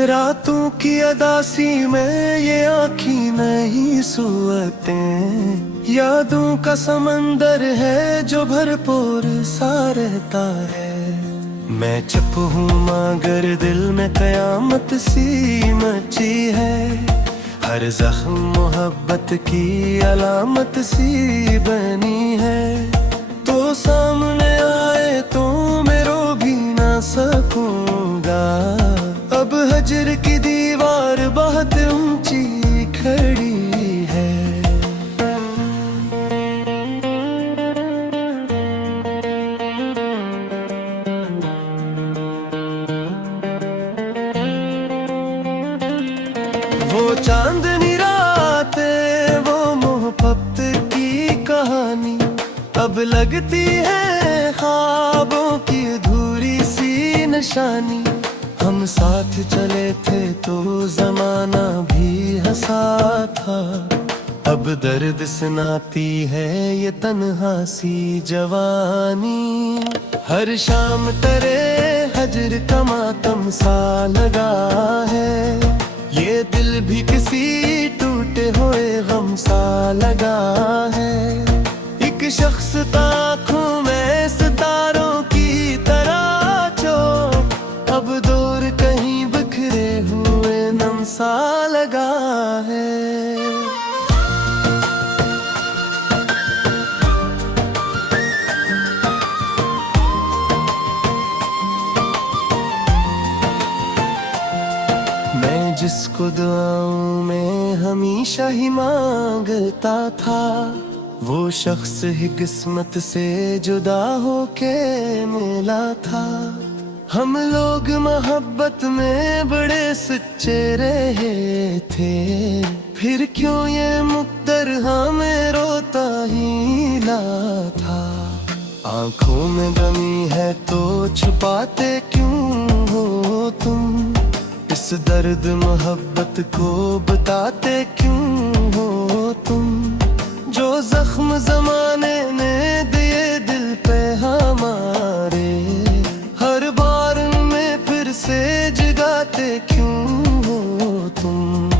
रातों की अदासी में ये आँखी नहीं सोते, यादों का समंदर है जो भरपूर सा रहता है। मैं चुप हूँ मगर दिल में कयामत सी मची है, हर जख्म मोहब्बत की अलामत सी बनी है। तो सामने आए तो मैं रो भी ना सकूंगा, अब हजर की दीवार बहुत ऊंची खड़ी है। वो चांदनी रातें, वो मोहब्बत की कहानी अब लगती है ख्वाबों की अधूरी सी निशानी। हम साथ चले थे तो जमाना भी हंसा था, अब दर्द सुनाती है ये तन्हा सी जवानी। हर शाम तेरे हजर का मातम सा लगा है, ये दिल भी किसी टूटे हुए गम सा लगा है। एक शख्स आँखों में सितारों की तरह जो अब दूर कहीं बिखरे हुए नम सा लगा है। मैं जिसको दुआओं में हमेशा ही मांगता था, वो शख्स ही किस्मत से जुदा होके मिला था। हम लोग मोहब्बत में बड़े सच्चे रहे थे, फिर क्यों ये मुक़द्दर हमें रोता ही ला था। आंखों में गमी है तो छुपाते क्यों हो तुम, इस दर्द मोहब्बत को बताते क्यों हो तुम। जो जख्म जमाने ने दिए दिल पे हमारे, हर बार में फिर से जगाते क्यों हो तुम।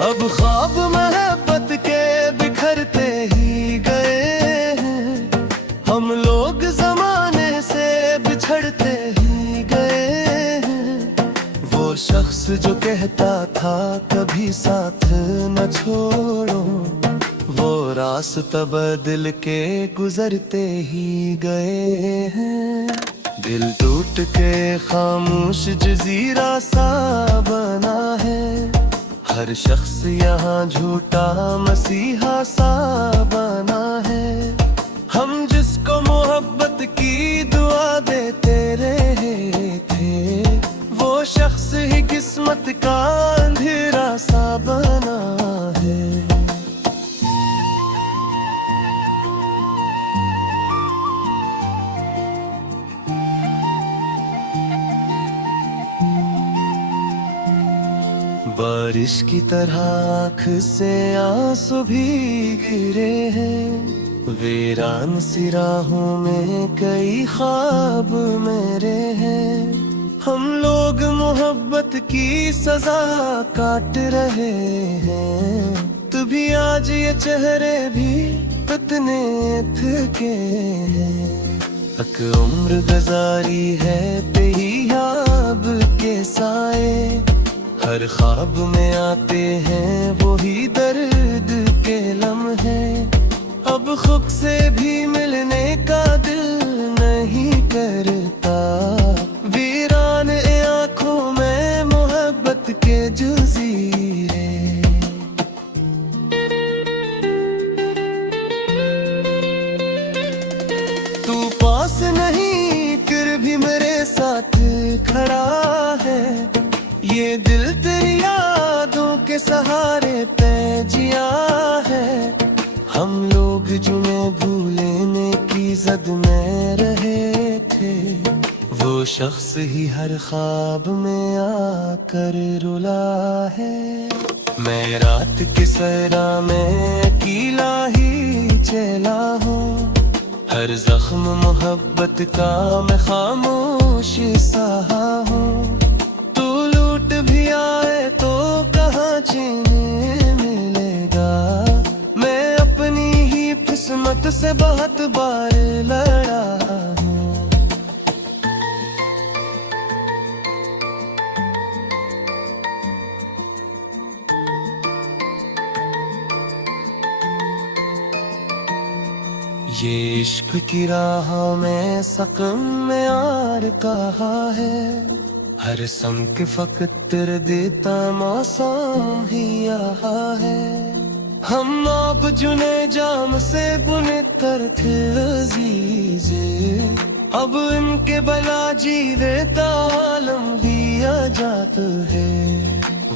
अब ख्वाब मोहब्बत के बिखरते ही गए हैं, हम लोग जमाने से बिछड़ते ही गए हैं। वो शख्स जो कहता था कभी साथ न छोड़ो, वो रास्ता बदल के गुजरते ही गए हैं। दिल टूट के खामोश जजीरा सा बना है, हर शख्स यहाँ झूठा मसीहा सा बना है। हम जिसको मोहब्बत की दुआ देते रहे थे, वो शख्स ही किस्मत का अंधेरा सा बना है। बारिश की तरह आँख से आंसू भी गिरे हैं, वीरान सी राहों में कई ख्वाब मेरे हैं। हम लोग मोहब्बत की सजा काट रहे हैं, तभी आज ये चेहरे भी इतने थके हैं। अक उम्र गुजारी है बेहियाब के साए, हर ख्वाब में आते हैं वही दर्द के लम्हे। अब खुद से भी मिलने का दिल नहीं करता, वीरान आँखों में मोहब्बत के जज़ीरे। तू पास नहीं फिर भी मेरे साथ खड़ा है, ये दिल तेरी यादों के सहारे पे जिया है। हम लोग जिन्हें भूलने की जद में रहे थे, वो शख्स ही हर ख्वाब में आकर रुला है। मैं रात के सहरा में अकेला ही चला हूँ, हर जख्म मोहब्बत का मैं खामोशी सहा हूँ। तू लूट भी आए तो कहाँ जीने मिलेगा। मैं अपनी ही किस्मत से बहुत बार लड़ा हूँ। ये इश्क की राह में सकम में यार कहा है। हर संग फकत तेरे देता मौसम ही यहाँ है। हम आप जुने जाम से बुने कर थे अजीज़े, अब इनके बला जी देता आलम भी आजाद है।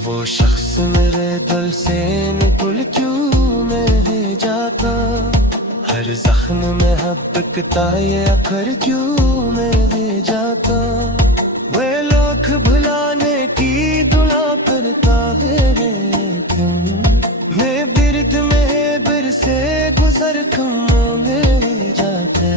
वो शख्स मेरे दिल से निकल क्यों नहीं जाता। हर जख्म में हबकता ये अखर क्यों नहीं जाता। वे लोग भुलाने की दुआ करता है क्यों। मैं बिरद में बिर से गुजर क्यों नहीं जाता।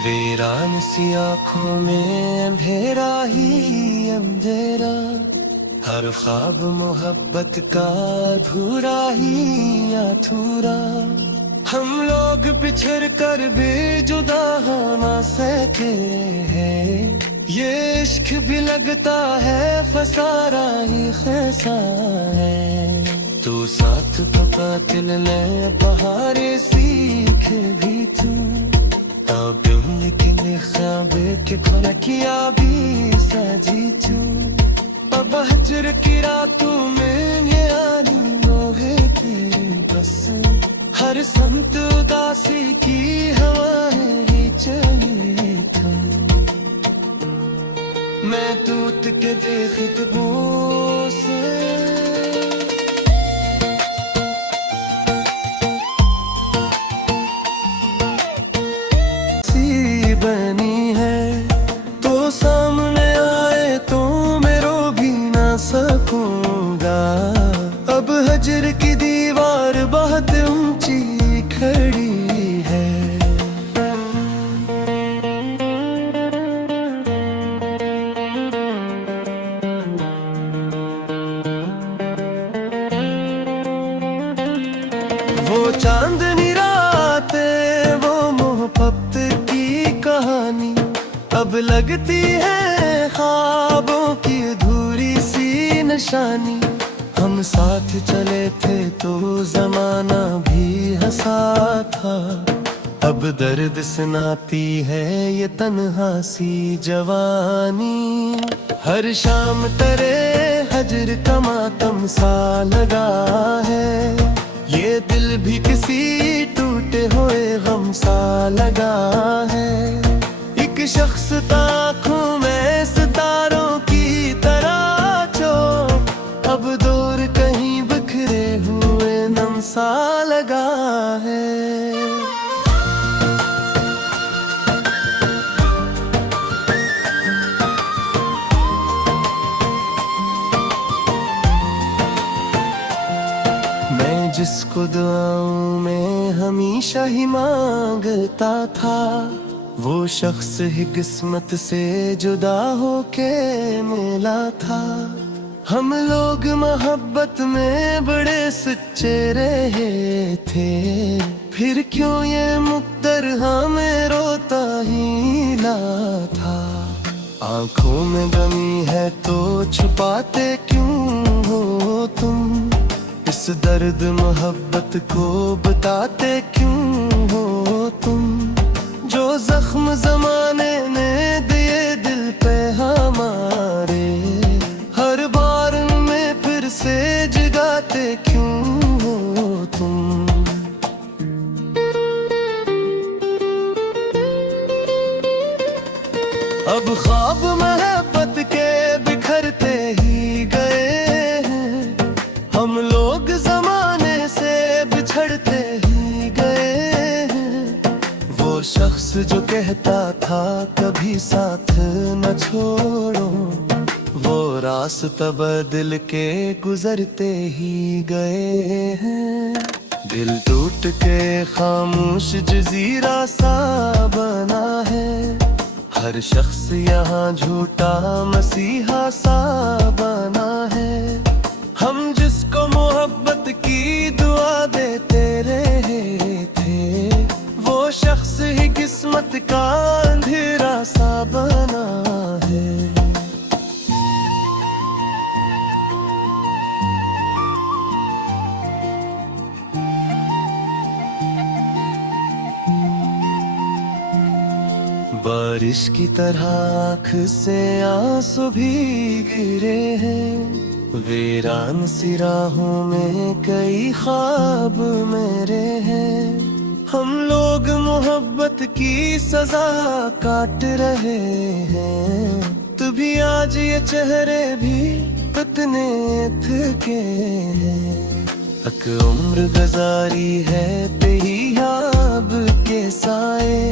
वीरान सी आँखों में अंधेरा ही अंधेरा। हर ख्वाब मोहब्बत का अधूरा ही अधूरा। हम लोग बिछड़ कर भी जुदा होना सके हैं। ये इश्क भी लगता है फसारा ही खैसा है। तू साथ तो कातिल ने बहारे सीख भी तू। अब ख्वाबे के भला किया भी सजी तू। अब हजर की रातों में ये आलू है तेरी बस। हर संत उदासी की हवाएं ही चली थम। मैं टूट के देखत बो से बनी है। तो सामने आए तो मैं रो भी ना सकूंगा। अब हजर की दीवार बहुत ऊंची खड़ी है। वो चांदनी रातें वो मोहब्बत कहानी अब लगती है ख्वाबों की अधूरी सी निशानी। हम साथ चले थे तो जमाना भी हंसा था। अब दर्द सुनाती है ये तन्हा सी जवानी। हर शाम तेरे हजर का मातम सा लगा है। ये दिल भी किसी टूटे हुए गम सा लगा है। एक शख्स आँखों में सितारों की तरह जो अब दूर कहीं बिखरे हुए नम सा लगा है। मैं जिसको दुआओं में हमेशा ही मांगता था। वो शख्स ही किस्मत से जुदा होके मिला था। हम लोग मोहब्बत में बड़े सच्चे रहे थे। फिर क्यों ये मुक़द्दर हमें रोता ही ला था। आंखों में गमी है तो छुपाते क्यों हो तुम। इस दर्द मोहब्बत को बताते क्यों हो तुम। जो जख्म जमाने ने दिए दिल पे हमारे। हर बार में फिर से जगाते क्यों हो तुम। अब ख्वाब मोहब्बत के बिखरते ही गए हैं। हम लोग जमाने से बिछड़ते ही गए हैं। वो शख्स जो कहता था कभी साथ न छोड़ो, वो रास्ता बदल के गुजरते ही गए हैं। दिल टूट के खामोश जजीरा सा बना है, हर शख्स यहाँ झूठा मसीहा सा बना है। हम जिसको मोहब्बत की दुआ देते रहे थे, वो शख्स ही किस्मत का अंधेरा सा बना है। बारिश की तरह आँख से आंसू भी गिरे हैं, वीरान सी राहों में कई ख्वाब मेरे हैं। हम लोग मोहब्बत की सजा काट रहे हैं, तभी आज ये चेहरे भी कितने थके हैं। अक उम्र गुजारी है बेहियाब के साए,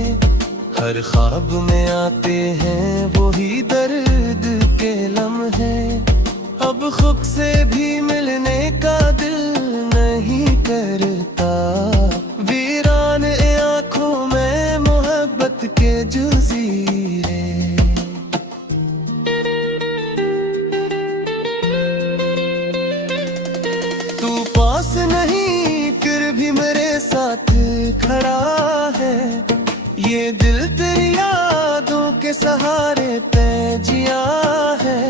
हर ख्वाब में आते हैं वही दर्द के लम्हे। अब खुद से भी मिलने का दिल नहीं करता, वीरान आँखों में मोहब्बत के जज़ीरे। तू पास नहीं फिर भी मेरे साथ खड़ा है, ये दिल तेरी यादों के सहारे पे जिया है।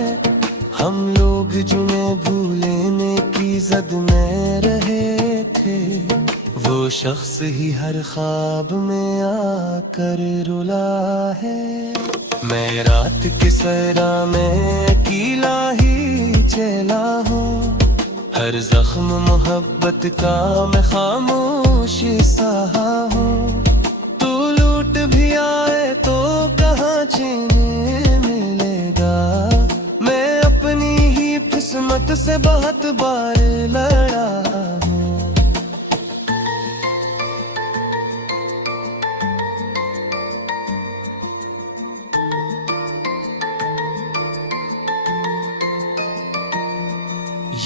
हम लोग जिन्हें भूलने की जद में रहे थे, वो शख्स ही हर ख्वाब में आकर रुला है। मैं रात के सहरा में अकेला ही चला हूँ, हर जख्म मोहब्बत का मैं खामोश सहा हूँ। भी आए तो कहाँ चैन मिलेगा, मैं अपनी ही किस्मत से बहुत बार लड़ा हूँ।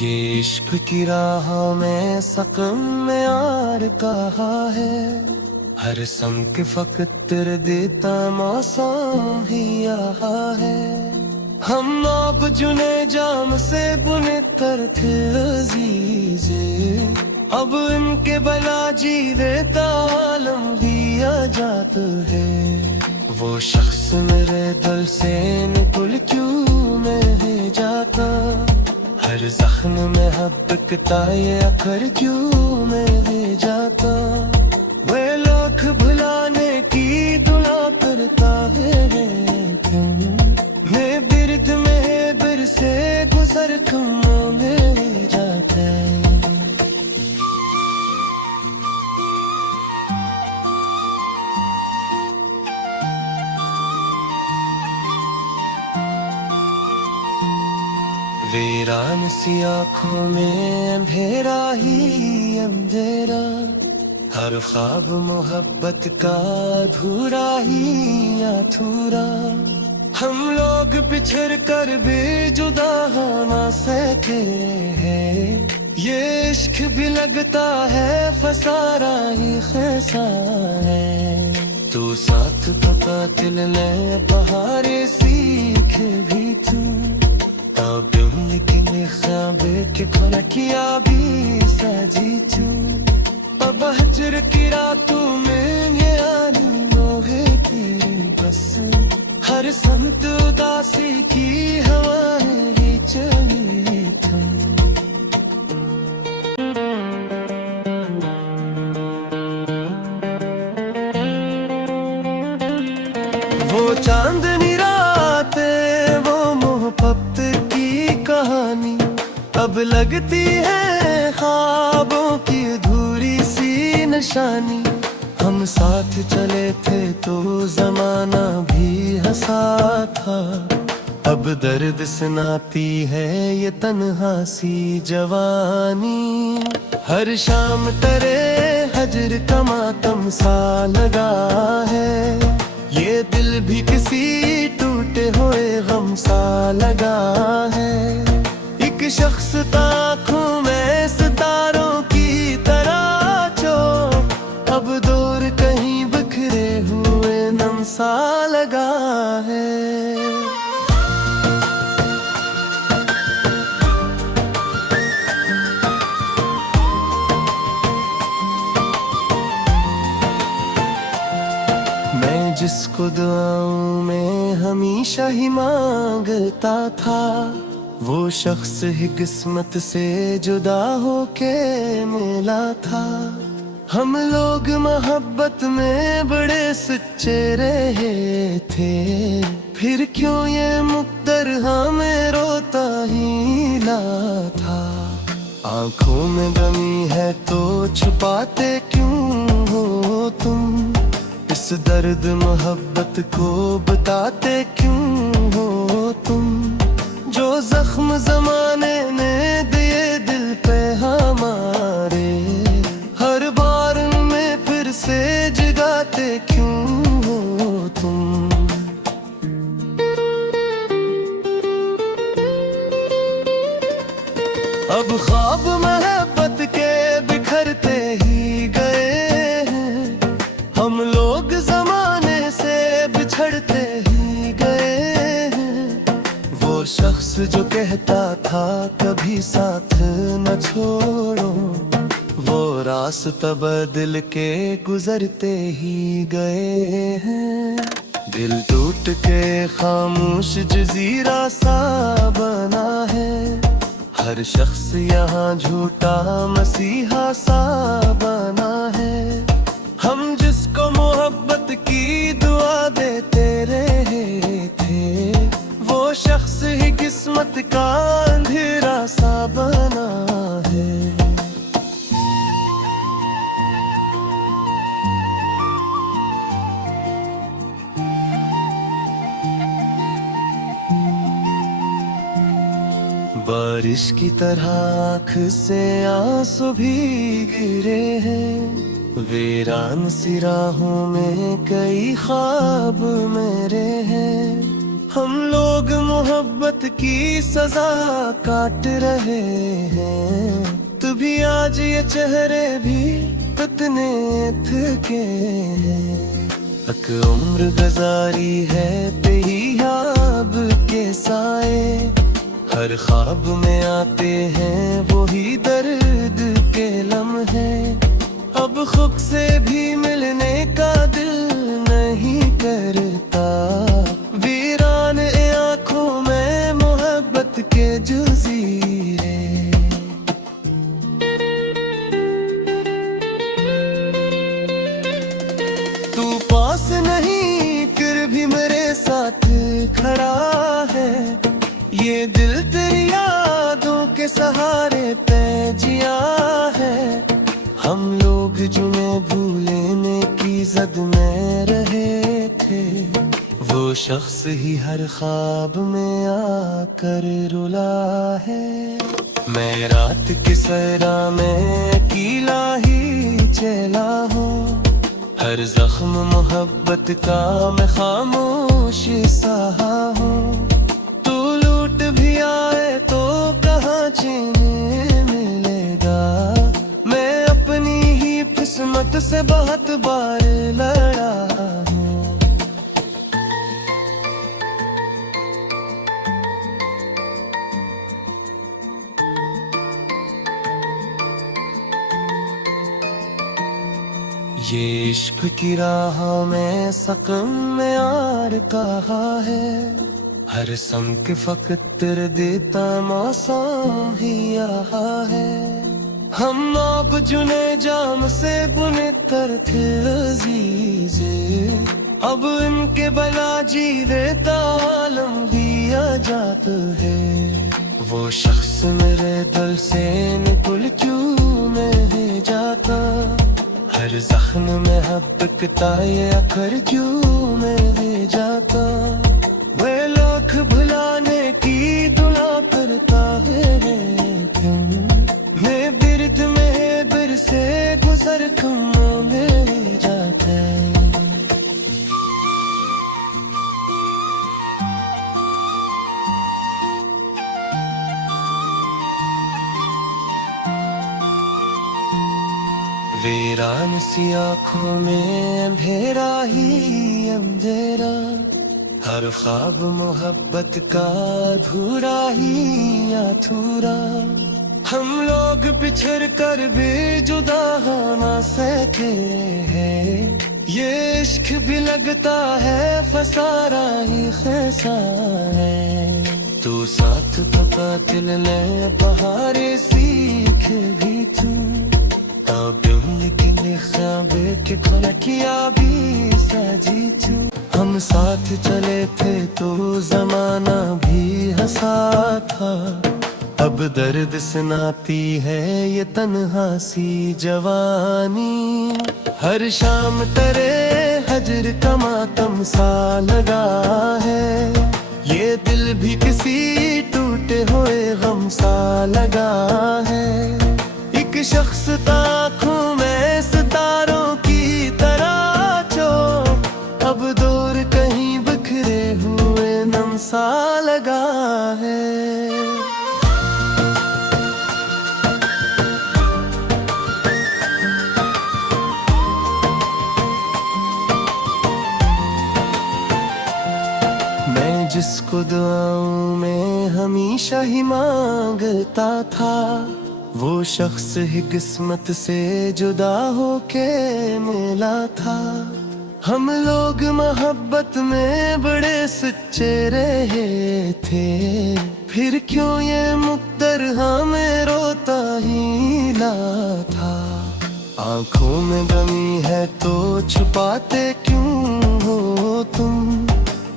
ये इश्क की राह में सकम में यार कहा है, हर समक फकतर देता मौसम ही यहाँ है। हम आप जुने जाम से बुने तर थे अजीज़े, अब इनके बला जी देता आलम भी आजाद है। वो शख्स मेरे दिल से निकल क्यों नहीं जाता, हर जख्म में हबकता ये अखर क्यों नहीं जाता। वे लाख भुलाने की दुआ करता है, मैं बिरद में बिर से गुजर कम में जाता है। वीरान सी आँखों में अंधेरा ही अंधेरा, हर ख्वाब मोहब्बत का अधूरा ही अधूरा। हम लोग बिछड़ कर भी जुदा ना सके हैं, ये इश्क भी लगता है फसारा ही खसा है। तू साथ पता दिल ने बहारे सीख भी तू, अब लेकिन ख्वाबे के खोला किया भी साजी तू। अब हजर की रातों में ये आलू है तेरी बस, हर संत उदासी की हवाएं ही चली थी। वो चांदनी रातें, वो मोहब्बत की कहानी, अब लगती है ख्वाबों की अधूरी सी निशानी। हम साथ चले थे तो जमाना भी हंसा था, अब दर्द सुनाती है ये तन्हा सी जवानी। हर शाम तेरे हजर का मातम सा लगा है, ये दिल भी किसी टूटे हुए गम सा लगा है। एक शख्स आँखों में सितारों की तरह जो अब दूर कहीं बिखरे हुए नम सा लगा है। मैं जिसको दुआओं में हमेशा ही मांगता था, वो शख्स ही किस्मत से जुदा होके मिला था। हम लोग मोहब्बत में बड़े सच्चे रहे थे, फिर क्यों ये मुक़द्दर हमें रोता ही ला था। आंखों में गमी है तो छुपाते क्यों हो तुम, इस दर्द मोहब्बत को बताते क्यों हो तुम। जो जख्म जमाने ने दिए दिल पे हमारे, हर बार में फिर से जगाते क्यों हो तुम। अब ख्वाब मोहब्बत के बिखरते ही गए हैं, हम लोग जमाने से बिछड़ते ही गए हैं। वो शख्स जो कहता था कभी साथ न छोड़ो, वो रास्ता बदल के गुजरते ही गए हैं। दिल टूट के खामोश जजीरा सा बना है, हर शख्स यहाँ झूठा मसीहा सा बना है। हम जिसको मोहब्बत की दुआ देते रहे थे, वो शख्स ही किस्मत का अंधेरा सा बना है। बारिश की तरह आँख से आंसू भी गिरे हैं, वीरान सी राहों में कई ख्वाब मेरे हैं। हम लोग मोहब्बत की सजा काट रहे हैं, तभी आज ये चेहरे भी इतने थके हैं। अक उम्र गुजारी है बेहियाब के साए, हर ख्वाब में आते हैं वही दर्द के लम्हे। अब खुद से भी मिलने का दिल नहीं करता, वीरान आँखों में मोहब्बत के जज़ीरे। तू पास नहीं फिर भी मेरे साथ खड़ा है, ये दिल तेरी यादों के सहारे पे जिया है। हम लोग जुमे भूलने की जद में रहे थे, वो शख्स ही हर ख्वाब में आकर रुला है। मैं रात के सहरा में अकेला ही चला हूँ, हर जख्म मोहब्बत का मैं खामोश सहा हूँ। भी आए तो कहाँ चैन मिलेगा, मैं अपनी ही किस्मत से बहुत बार लड़ा हूँ। ये इश्क की राह में सकम में यार कहा है, हर समक फकतर देता मौसम ही यहाँ है। हम आप जुने जाम से बुने तर थे अजीज़े, अब इनके बला जी देता आलम भी आजाद है। वो शख्स मेरे दिल से निकल क्यों नहीं जाता, हर जख्म में हबकता ये अखर क्यों नहीं जाता। वे लाख भुलाने की दुआ करता है क्यों, मैं बिरद में बिर से गुजर कम में जाता है। वीरान सी आंखों में अंधेरा ही अंधेरा, हर ख्वाब मोहब्बत का अधूरा ही अधूरा। हम लोग बिछड़ कर भी जुदा होना सके हैं, ये इश्क भी लगता है फसारा ही खैसा है। तू साथ तो कातिल ने बहारे सीख भी तू, अब निकले ख्वाबे के खलकिया भी सजी तू। हम साथ चले थे तो जमाना भी हंसा था, अब दर्द सुनाती है ये तन्हा सी जवानी। हर शाम तेरे हजर का मातम सा लगा है, ये दिल भी किसी टूटे हुए गम सा लगा है। एक शख्स आँखों में सितारों की तरह जो, अब दूर कहीं बिखरे हुए नम सा लगा है। जिसको दुआओं में हमेशा ही मांगता था, वो शख्स ही किस्मत से जुदा होके मिला था। हम लोग मोहब्बत में बड़े सच्चे रहे थे, फिर क्यों ये मुक़द्दर हमें रोता ही ला था। आंखों में गमी है तो छुपाते क्यों हो तुम,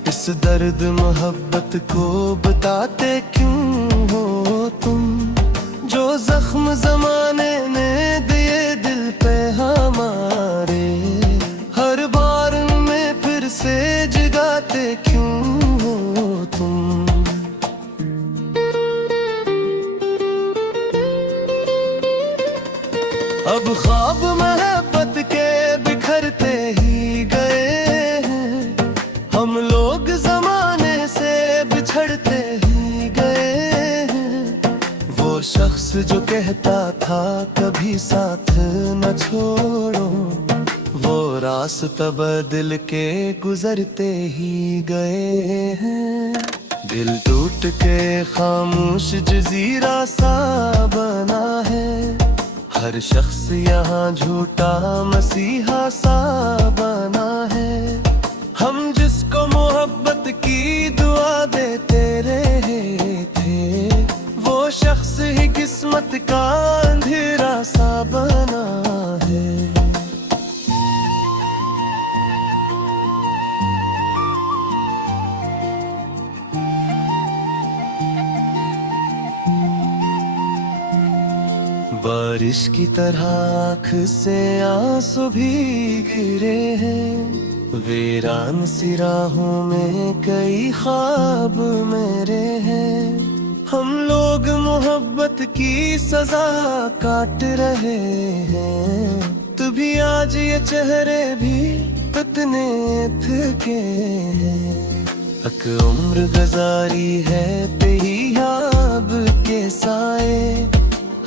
इस दर्द मोहब्बत को बताते क्यों हो तुम। जो जख्म जमाने ने दिए दिल पे हमारे, हर बार में फिर से जगाते क्यों हो तुम। अब ख्वाब मोहब्बत के बिखरते ही गए हैं, हम लोग जमाने से बिछड़ते ही गए हैं। वो शख्स जो कहता था कभी साथ न छोड़ो, वो रास्ता बदल के गुजरते ही गए हैं। दिल टूट के खामोश जजीरा सा बना है, हर शख्स यहाँ झूठा मसीहा सा बना है। हम जिसको मोहब्बत की दुआ देते रहे थे, वो शख्स ही किस्मत का अंधेरा सा बना है। बारिश की तरह आँख से आंसू भी गिरे हैं, वीरान सी राहों में कई ख्वाब मेरे हैं। हम लोग मोहब्बत की सजा काट रहे हैं, तो भी आज ये चेहरे भी इतने थके हैं। अक उम्र गुजारी है बेहियाब के साए,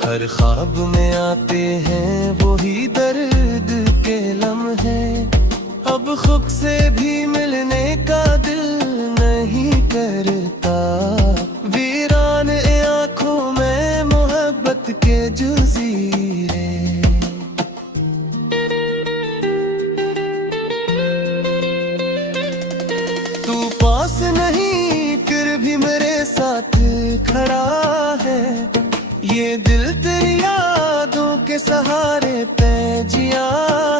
हर ख्वाब में आते हैं वही दर्द के लम्हे। अब खुद से भी मिलने का दिल नहीं करता, वीरान आँखों में मोहब्बत के जज़ीरे। तू पास नहीं फिर भी मेरे साथ खड़ा है, ये दिल तेरी यादों के सहारे पे जिया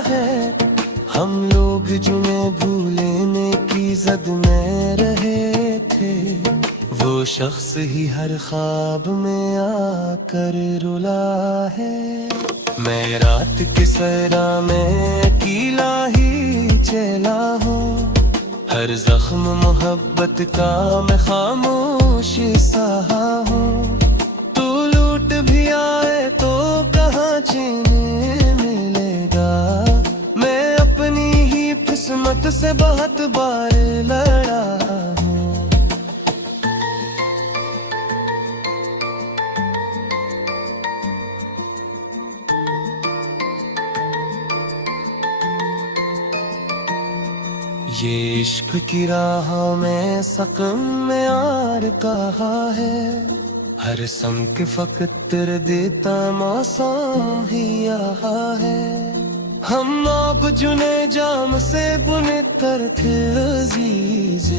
है। हम लोग जिन्हें भूलने की जद में रहे थे, वो शख्स ही हर ख्वाब में आकर रुला है। मैं रात के सहरा में अकेला ही चला हूँ, हर जख्म मोहब्बत का मैं खामोश सहा हूँ। भी आए तो कहाँ चीने मिलेगा, मैं अपनी ही किस्मत से बहुत बार लड़ा हूँ। ये इश्क की राह में सकम में यार कहा है, हर संग फकत देता मौसम ही यहाँ है। हम आप जुने जाम से बुने तरथे अजीज,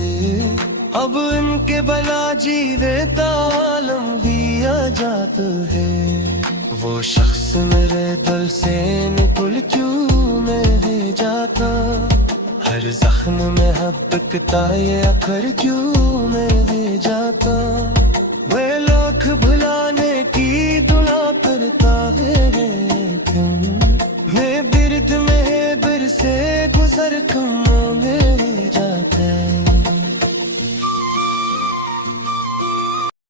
अब इनके बला जी देता आलम भी आजाद है। वो शख्स मेरे दिल से निकल क्यों मैं जाता, हर जख्म में हबकता ये अखर क्यों मैं जाता।